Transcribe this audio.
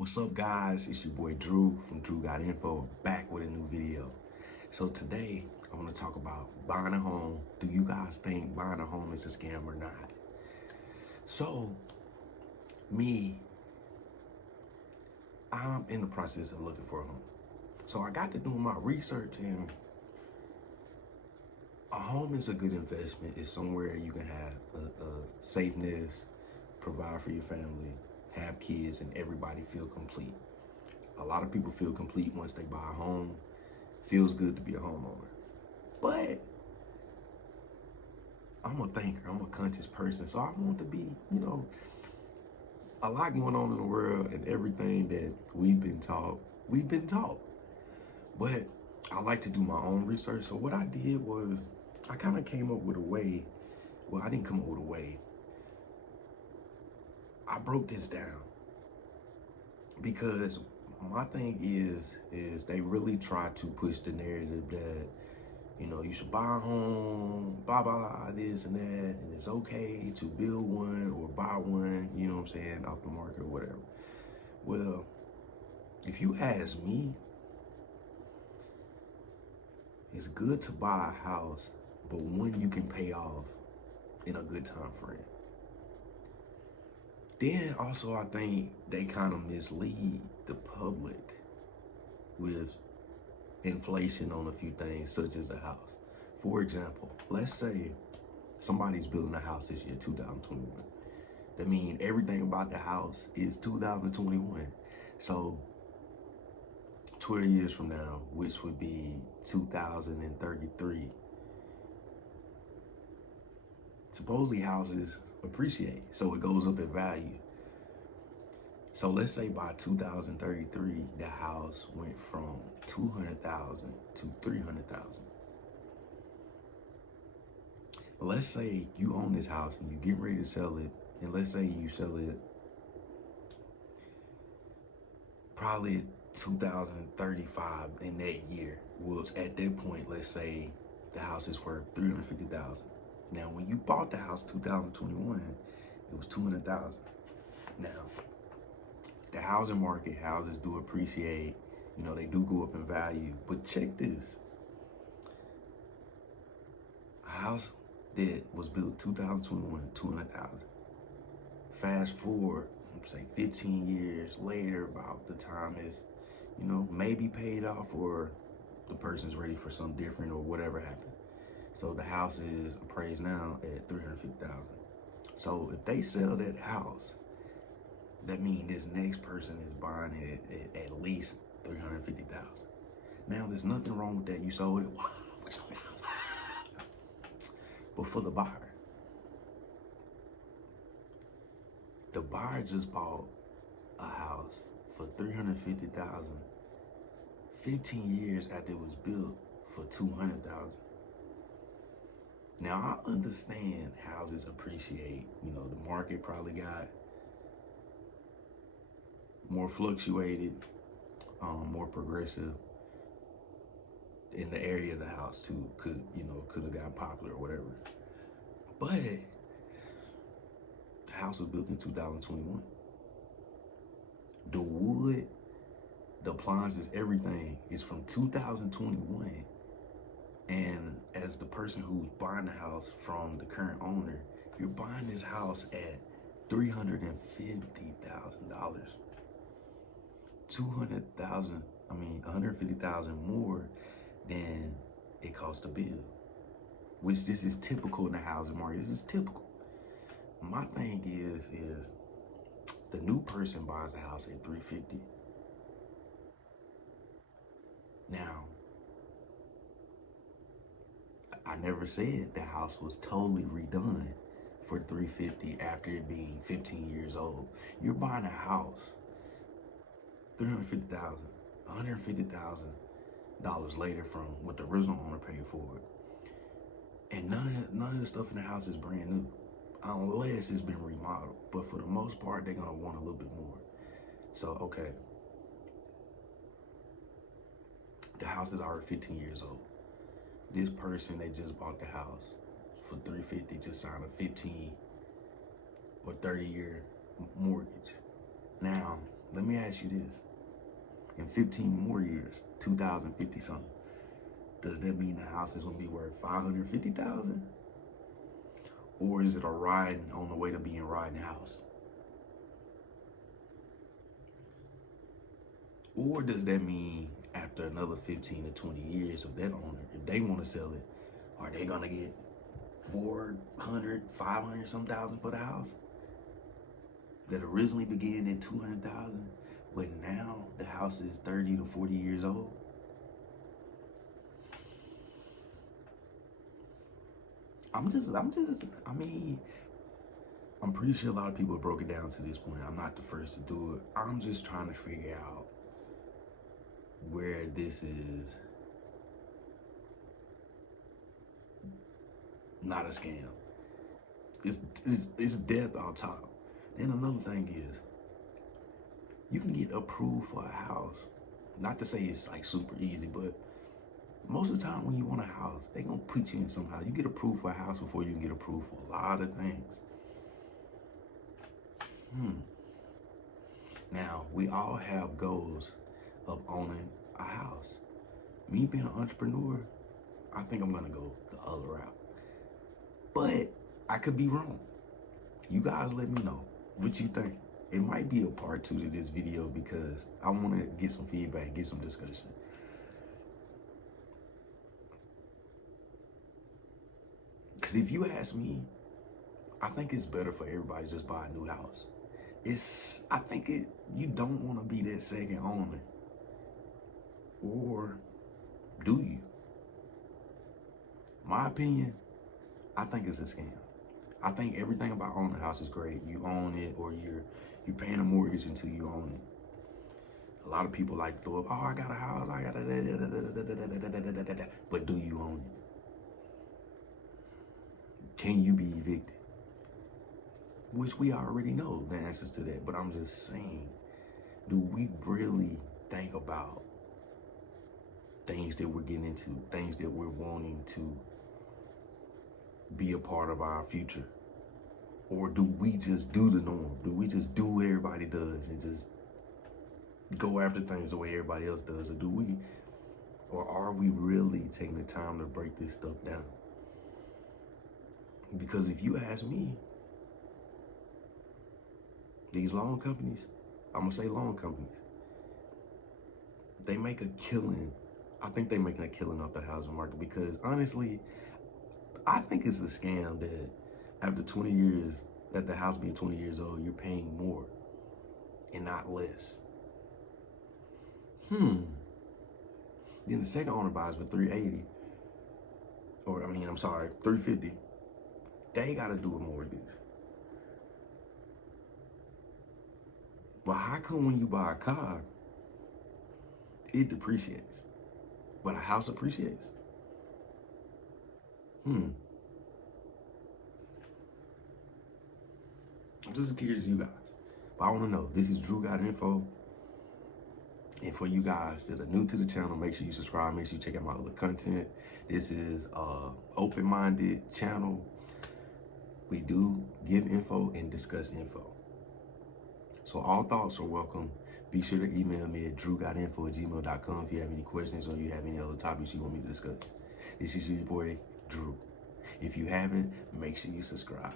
What's up, guys? It's your boy Drew from Drewgotinfo, back with a new video. So today I want to talk about buying a home. Do you guys think buying a home is a scam or not? So I'm in the process of looking for a home. So I got to doing my research, and a home is a good investment. It's somewhere you can have a safeness, provide for your family, have kids, and everybody feel complete. A lot of people feel complete once they buy a home. Feels good to be a homeowner. But I'm a thinker, I'm a conscious person, so I want to be, a lot going on in the world, and everything that we've been taught. But I like to do my own research. So what I did was I kind of came up with a way. Well, I didn't come up with a way. I broke this down because my thing is they really try to push the narrative that, you should buy a home, blah, blah, this and that, and it's okay to build one or buy one, off the market or whatever. Well, if you ask me, it's good to buy a house, but one you can pay off in a good time frame. Then also, I think they kind of mislead the public with inflation on a few things, such as a house. For example, let's say somebody's building a house this year, 2021. That means everything about the house is 2021. So 12 years from now, which would be 2033, supposedly houses appreciate, so it goes up in value. So let's say by 2033, the house went from 200,000 to 300,000. Let's say you own this house and you get ready to sell it, and let's say you sell it probably 2035 in that year, which at that point, let's say the house is worth 350,000. Now, when you bought the house 2021, it was 200,000. Now, the housing market, houses do appreciate, they do go up in value. But check this. A house that was built 2021, 200,000. Fast forward, say 15 years later, about the time is, maybe paid off, or the person's ready for something different, or whatever happened. So the house is appraised now at 350,000. So if they sell that house, that means this next person is buying it at least 350,000. Now, there's nothing wrong with that. You sold it. Wow, we sold the house. But for the buyer just bought a house for 350,000 15 years after it was built for 200,000. Now, I understand houses appreciate. The market probably got more fluctuated, more progressive in the area of the house too. Could have got popular or whatever. But the house was built in 2021. The wood, the appliances, everything is from 2021. And as the person who's buying the house from the current owner, you're buying this house at $350,000. 150,000 more than it costs to build. Which this is typical in the housing market. This is typical. My thing is the new person buys a house at 350. Now, I never said the house was totally redone for 350 after it being 15 years old. You're buying a house, 350,000, $150,000 later from what the original owner paid for it. And none of the stuff in the house is brand new, unless it's been remodeled. But for the most part, they're gonna want a little bit more. So, okay. The house is already 15 years old. This person that just bought the house for 350 just signed a 15 or 30-year mortgage. Now, Let me ask you this. In 15 more years, 2050 something, does that mean the house is gonna be worth 550,000? Or is it a riding on the way to being riding house? Or does that mean after another 15 to 20 years of that owner, if they want to sell it, are they gonna get 400, 500 some thousand for the house that originally began at 200,000, but now the house is 30 to 40 years old? I'm pretty sure a lot of people have broke it down to this point. I'm not the first to do it. I'm just trying to figure out where this is not a scam. It's death on top. Then another thing is, you can get approved for a house. Not to say it's like super easy, but most of the time when you want a house, they gonna put you in some house. You get approved for a house before you can get approved for a lot of things. Now, we all have goals of owning a house. Me being an entrepreneur, I think I'm gonna go the other route. But I could be wrong. You guys let me know what you think. It might be a part 2 to this video because I wanna get some feedback, get some discussion. Because if you ask me, I think it's better for everybody to just buy a new house. You don't want to be that second owner. Or do you? My opinion, I think it's a scam. I think everything about owning a house is great. You own it, or you're paying a mortgage until you own it. A lot of people like to throw up, oh, I got a house, I got a, but do you own it? Can you be evicted? Which we already know the answers to that, but I'm just saying, do we really think about things that we're getting into, things that we're wanting to be a part of our future? Or do we just do the norm? Do we just do what everybody does and just go after things the way everybody else does? Or are we really taking the time to break this stuff down? Because if you ask me, these loan companies, I'm gonna say loan companies, they make a killing. I think they're making a killing off the housing market because honestly, I think it's a scam that after 20 years, that the house being 20 years old, you're paying more and not less. Then the second owner buys for 380, 350. They gotta do a mortgage. But how come when you buy a car, it depreciates, but a house appreciates? I'm just as curious as you guys. But I want to know. This is Drewgotinfo. And for you guys that are new to the channel, make sure you subscribe. Make sure you check out my other content. This is open-minded channel. We do give info and discuss info. So all thoughts are welcome. Be sure to email me at drewgotinfo@gmail.com if you have any questions or you have any other topics you want me to discuss. This is your boy, Drew. If you haven't, make sure you subscribe.